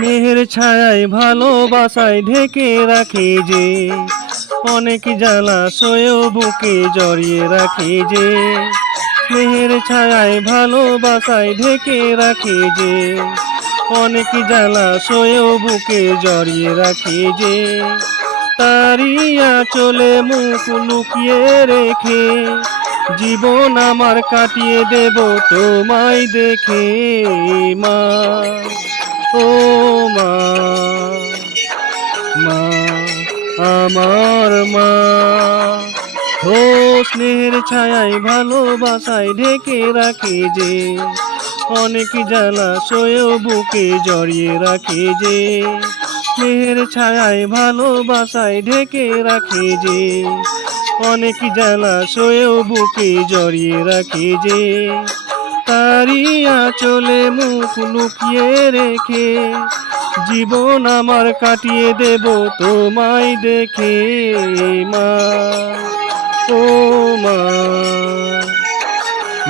স্নেহের ছায়ায় ভালোবাসায় ঢেকে রাখে যে, অনেক জ্বালাশয়েও বুকে জড়িয়ে রাখে যে, মেহের ছায়ায় ভালোবাসায় ঢেকে রাখে যে, অনেক জ্বালাশয়েও বুকে জড়িয়ে রাখে যে তারিয়া চলে মুখ লুকিয়ে রেখে, জীবন আমার কাটিয়ে দেব, তোমায় দেখে মা। ও মা মা, আমার মা। ও স্নেহের ছায়ায় ভালোবাসায় ঢেকে রাখে যে, অনেক জ্বালাশয়েও বুকে জড়িয়ে রাখে যে, স্নেহের ছায়ায় ভালোবাসায় ঢেকে রাখে যে, অনেক জ্বালাশয়েও বুকে জড়িয়ে রাখে যে তারিয়া চলে মুখ লুকিয়ে রেখে, জীবন আমার কাটিয়ে দেব তোমায় দেখে, মা, ও মা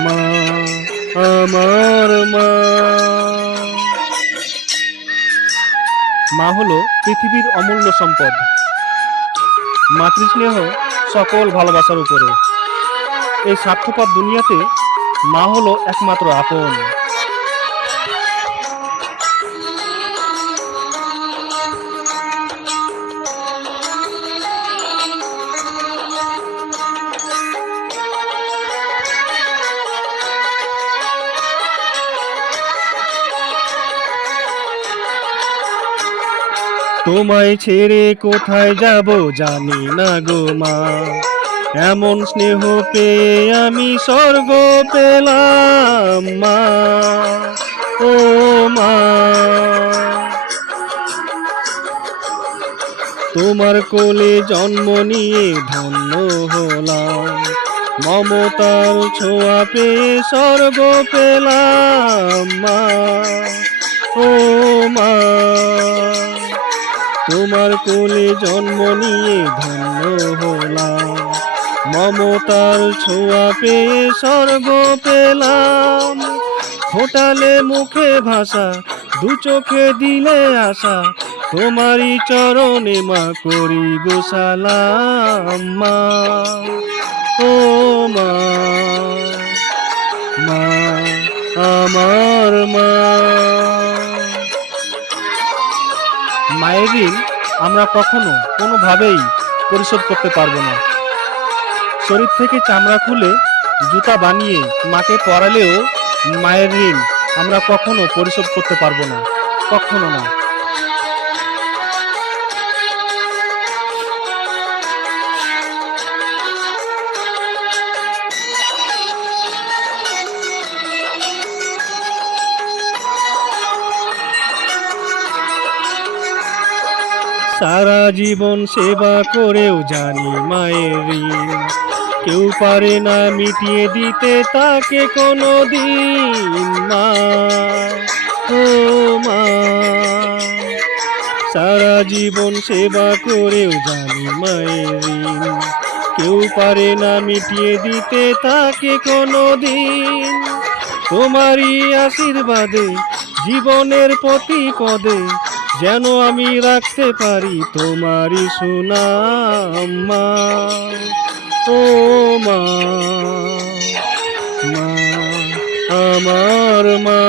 মা, আমার মা। মা হলো পৃথিবীর অমূল্য সম্পদ। মাতৃস্নেহ সকল ভালোবাসার উপরে। এই স্বার্থপর দুনিয়াতে মা হলো একমাত্র আপন। তোমায় ছেড়ে কোথায় যাব জানি না গো মা। এমন স্নেহ পেয়ে আমি স্বর্গ পেলাম, মা। ও মা। তোমার কোলে জন্ম নিয়ে ধন্য হলাম, মমতার ছোঁয়া পেয়ে স্বর্গ পেলাম, মা। ও মা। তোমার কোলে জন্ম নিয়ে ধন্য হলাম মমতার ছোঁয়া পেয়ে স্বর্গ পেলাম। ফোটালে মুখে ভাষা, দু চোখে দিলে আশা। তোমারই চরণে মা করি গোসালাম মা। ও মা মা, আমার মা। মায়ের ঋণ আমরা কখনো কোনোভাবেই পরিশোধ করতে পারব না। শরীর থেকে চামড়া খুলে জুতা বানিয়ে মাকে পরালেও মায়ের ঋণ আমরা কখনো পরিশোধ করতে পারব না, কখনো না। সারা জীবন সেবা করেও জানি মায়ের কেউ পারে না মিটিয়ে দিতে তাকে কোনো দিন মা। ও মা। সারা জীবন সেবা করেও জানি মায়ের কেউ পারে না মিটিয়ে দিতে তাকে কোনো দিন তোমারই আশীর্বাদে, জীবনের প্রতি পদে যেন আমি রাখতে পারি তোমারই সুনাম মা। ও মা মা, আমার মা।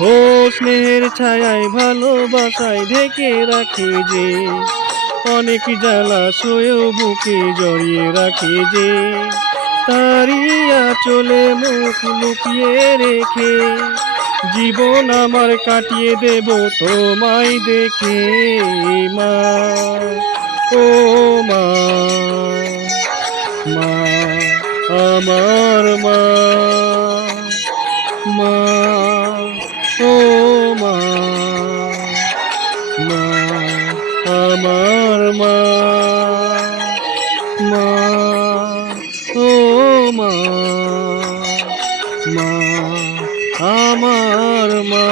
ও স্নেহের ছায়ায় ভালোবাসায় ঢেকে রাখে যে, অনেক জ্বালাশয়েও বুকে জড়িয়ে রাখে যে তারিয়া চলে মুখ লুকিয়ে রেখে জীবন আমার কাটিয়ে দেব, তোমায় দেখে মা। ও মা মা, আমার মা মা, ও মা মা, আমার মা মা, ও মা মা। আমার মা।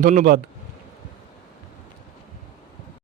ধন্যবাদ।